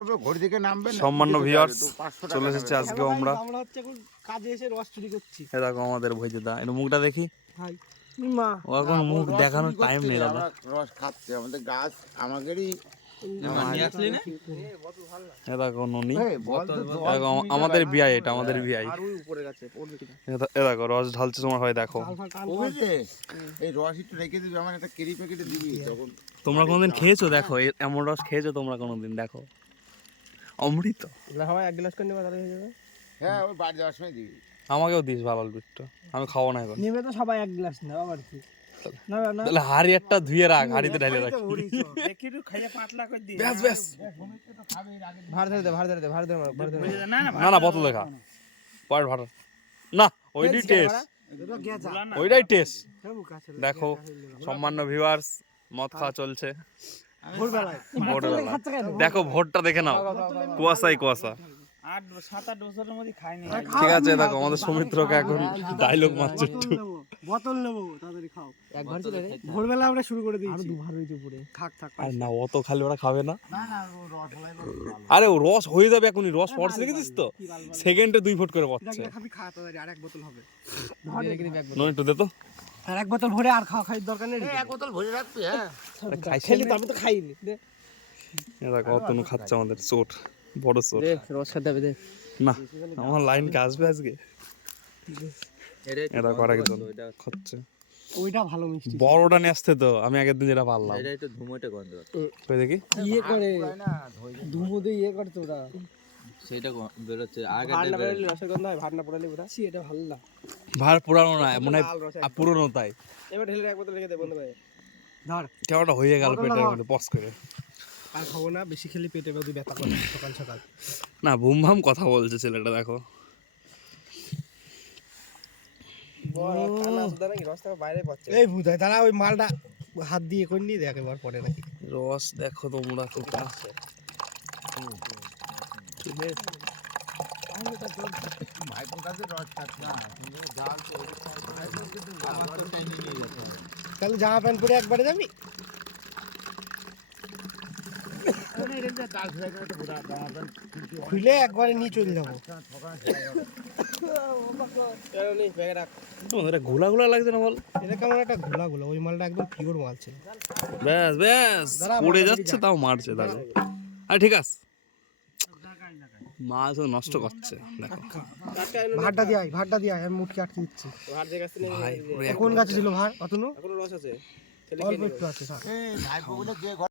ঘড়ি থেকে নামবেন সম্মান্য ভিউয়ার্স, চলে এসেছে আজকে আমরা হচ্ছে এখন কাজে এসে রস চুরি করছি। এ দেখো আমাদের ভৈজেদা, এর মুখটা দেখি। ভাই মা ও এখন মুখ দেখানোর টাইম নেই দাদা। রস খাচ্ছে আমাদের গাছ আমাদেরই। এ দেখো ননি, আমাদের বিয়াই, এটা আমাদের বিয়াই। এ দেখো রস ঢালছে তোমার হয়, দেখো। এই রস একটু রেখে দিবি, আমার একটা কেরি প্যাকেটে দিবি। তখন তোমরা কোনোদিন খেয়েছো? দেখো এমন রস খেয়েছো তোমরা কোনোদিন? দেখো অমৃত। সবাই এক গ্লাস করে নেবে, তাহলে হয়ে যাবে। হ্যাঁ, ওই বাড়ি যাওয়ার সময় দিবি। আমাকেও দিস ভালো অল্প একটু, আমি খাবো না এখন। নেবে তো সবাই এক গ্লাস নাও, আবার কি না না তাহলে হাড়ি একটা ধুয়ে রাখ, হাড়িতে ঢালে রাখ। একটু খাইয়ে পাতলা করে দি। ব্যাস ব্যাস, ভার ধরে দে, ভার ধরে দে, ভার ধরে মার, ভার ধরে। না না বোতল দেখা পার ভাড়া না, ওইটাই টেস্ট, ওইটাই টেস্ট। দেখো সম্মান্য ভিউয়ার্স, মদ খাওয়া চলছে ভোরবেলায়। ভোরবেলা। দেখো ভোরটা দেখে নাও, কুয়াশাই কুয়াশা। 7-8 বছরের মধ্যে খাইনি। ঠিক আছে, দেখো আমাদের সৌমিত্রকে এখন ডায়লগ মারছে একটু। বোতল নেবো, তাড়াতাড়ি খাও। একবার চলে রে, ভোরবেলা আমরা শুরু করে দিয়েছি। আর দুবার হইতে পড়ে থাক থাক। আর না, অত খালি ওরা খাবে না। আরে ও রস হয়ে যাবে এখনই, রস ফর্স রেখেছিস তো, সেকেন্ডে 2 ফুট করে পড়ছে। খাবি খা, তাড়াতাড়ি আর এক বোতল হবে। নয় একটু দে তো। আর এক বোতল ভরে আর খাওয়া খাই দরকার নেই। এক বোতল ভরে রাখবি। হ্যাঁ, খেলি তো, আমি তো খাইনি। দে দেখো অতনু খাচ্ছে আমাদের চোট, বড় চোট। দে রস খেতে হবে, দে। না আমার লাইন কে আসবে আজকে। এটা করা গেল খাচ্ছে। ওইটা ভালো মিষ্টি। বড়টা নিয়ে আসতে তো, আমি আগের দিন যেটা পারলাম। এটা একটু ধুমোটে গন্ধ। কই দেখি। ইয়ে করে ধুমো দিয়ে ইয়ে করে তো ওরা। সেটা বেরোচ্ছে আগে ভাত না পড়ালে রসের গন্ধ হয়, ভাত না পড়ালে ওরা। সি এটা ভালো না। ভার পুরানো না, মনে হয় পুরনো তাই। এবার ঢেলে এক বোতল রেখে দে বন্ধু ভাই। ধর কেমনটা হয়ে গেল পেটের মধ্যে পস করে। আর খাবো না, বেশি খেলে পেটে বেশি ব্যথা করে সকাল সকাল। না বুম ভাম কথা বলছে ছেলেটা, দেখো। বড় কানা সুদা নাকি রসটা বাইরে পড়ছে। এই বুঝাই দাঁড়া, ওই মালটা হাত দিয়ে কোন নিয়ে দেখ একবার পড়ে নাকি। রস দেখো তোমরা কি আছে। ভাইপোর কাছে রস খাস না, কিন্তু জাল তো তাহলে জামা প্যান্ট পরে একবারে যাবি। খুলে একবারে নিয়ে চলে যাবো। এটা ঘোলা ঘোলা লাগছে না বল? এটা কেমন একটা ঘোলা ঘোলা, ওই মালটা একদম পিওর মাল ছিল। ব্যাস ব্যাস, পড়ে যাচ্ছে তাও মারছে, দেখো। আর ঠিক আছে, মাছ নষ্ট করছে দেখো। ভাতটা দিয়ে আয়, ভাতটা দিয়ে আয়, আমি মুটকি আটকে দিচ্ছি। ভাই কোন গাছে ছিল ভাত? অতনু এখনো রস আছে। অল্প একটু আছে। ভাইপো বলে যে